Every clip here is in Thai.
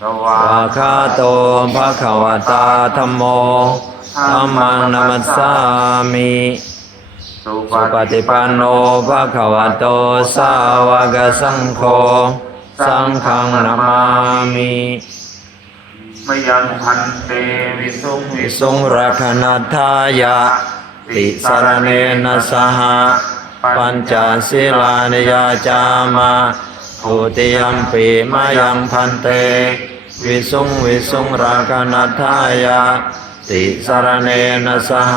สวาวาคาโตภะคะวะตาธัมโมธัมมังนัมสสามิสุสุปฏิปันโนภะคะวะโตสาวกสังโฆสังฆังนามามิมยังพันเตวิสุงวิวิสุงรักนัทายะติสารเนนะสหปัญจศีลานิยาจามา ทุติยมปีมายังพันเต วิสุงวิสุงรักนัทายะติสารเนนสห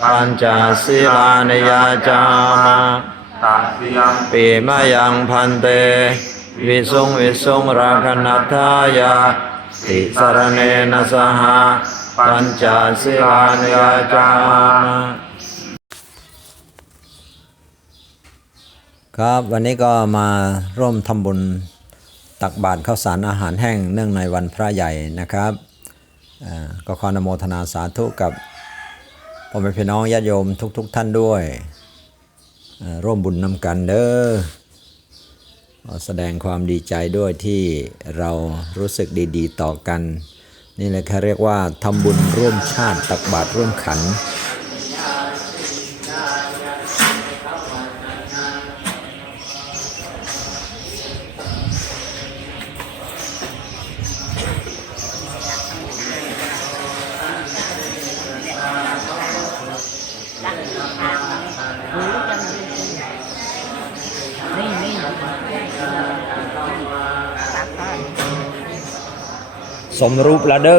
ปัญจศีลานยาจามาตัสยังปีมายังพันเต วิสุงวิสุงรักนัทายะติสารเนนสหปัญจศีลานยาจามา ครับวันนี้ก็มาร่วมทำบุญตักบาตรข้าวสารอาหารแห้งเนื่องในวันพระใหญ่นะครับก็ขออนโมทนาสาธุกับพ่อแม่พี่น้องญาติโยมทุกๆทท่านด้วยร่วมบุญนำกันเด้อแสดงความดีใจด้วยที่เรารู้สึกดี ๆ ต่อกัน นี่แหละเขาเรียกว่าทำบุญร่วมชาติตักบาตรร่วมขันนี่ สมรูปละเด้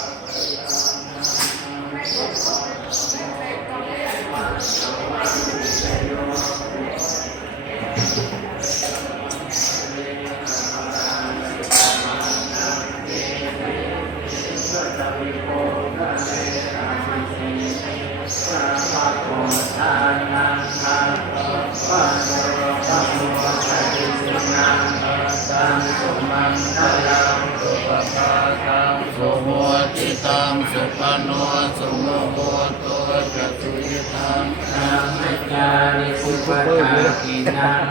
งสุปโนสุโมโหตุจตุยตังนามิจาริสุปตากินัง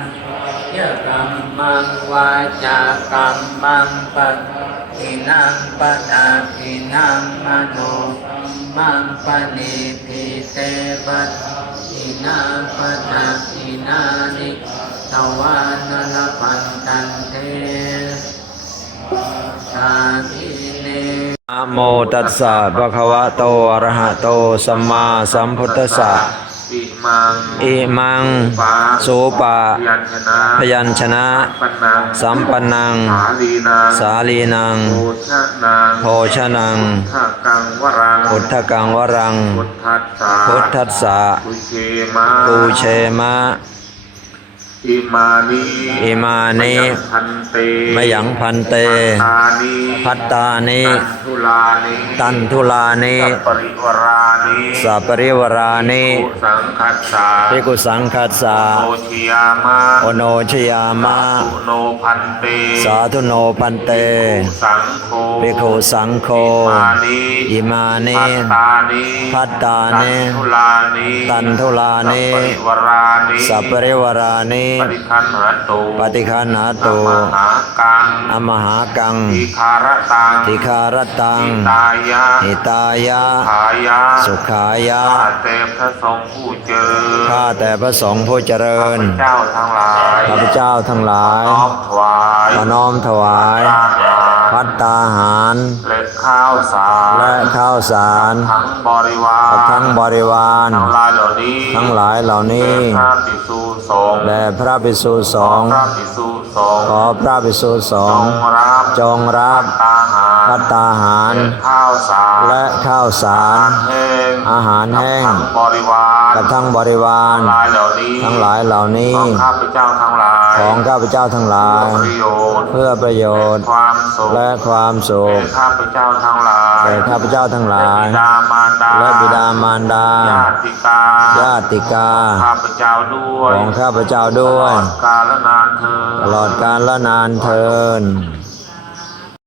ยะกัมมังวาจากัมมังปัตตินังปะทากินังมโนมังปณิพิเตปัตตินาปะทากินานิทวานลพันตันเทชาติเน โมตัสสะภะคะวะโตอะระหะโตสัมมาสัมพุทธัสสะอิมังอิมังปาสุปะพยัญชนะพยัญชนะปนังสัมปันนัง สาลีนังสาลีนังโภชนังโภชนังข้ากังวรังพุทธกังวรัง พุทธัสสะพุทธัสสะปุเชมาปูเชมะ อิมานิอิมานิมยังพันเตมยังพันเตตานิพัตตานิตันทุลานิตันทุลานิสัปปริวรานิสัปริวรานิอุสังคัสสะภิกขุสังคัสสะโอชิยามะโอโนชยามะสุโนพันเตสาธุโนปันเตสังโฆภิกขุสังโฆมานิอิมานิพัตตานิพัตตานิตันทุลานิตันทุลานิสัปปริวรานิสัปริวรานิปฏิคันหตุปฏิคันหาตุมหากังอมหากังทิคารตังติคารตังตายะหิตายะขายะสุขายะข้าแต่พระสงฆ์ผู้เจริญข้าแต่พระสงฆ์ผู้เจริข้าญพเจ้าทั้งหลายข้าพเจ้าทั้งหลายน้อมถวายขอน้อมถวายทานอาหารพัพัตตาหารและข้าวสารและข้าวสารทั้งบริวารทั้งบริวารทั้งหลายเหล่านี้ทั้งหลายเหล่านี้และพระภิกษุสงฆ์และพระภิกษุสงฆ์พระภิกษุสงฆ์ขอพระภิกษุสจงฆ์งรับจงรับตาหารพัตตาหารและข้าวสารและข้าวสารอาหารแห้งอาหาร แห้งกับทั้งบริวารกับทั้งบริวารทั้งหลายเหล่านี้ทั้งหลายเหล่านี้ของข้าพเจ้าทั้งหลายของข้าพเจ้าทั้งหลาย เพื่อประโยชน์เพื่อประโยชน์ความสุขและความสุขแก่ข้าพเจ้าทั้งหลายแก่ข้าพเจ้าทั้งหลายและบิดามารดาและบิดามารดาญาติกาญาติกาข้าพเจ้าด้วยของข้าพเจ้าด้วยตลอดกาลนานเธอญตลอดกาลละนานเทินส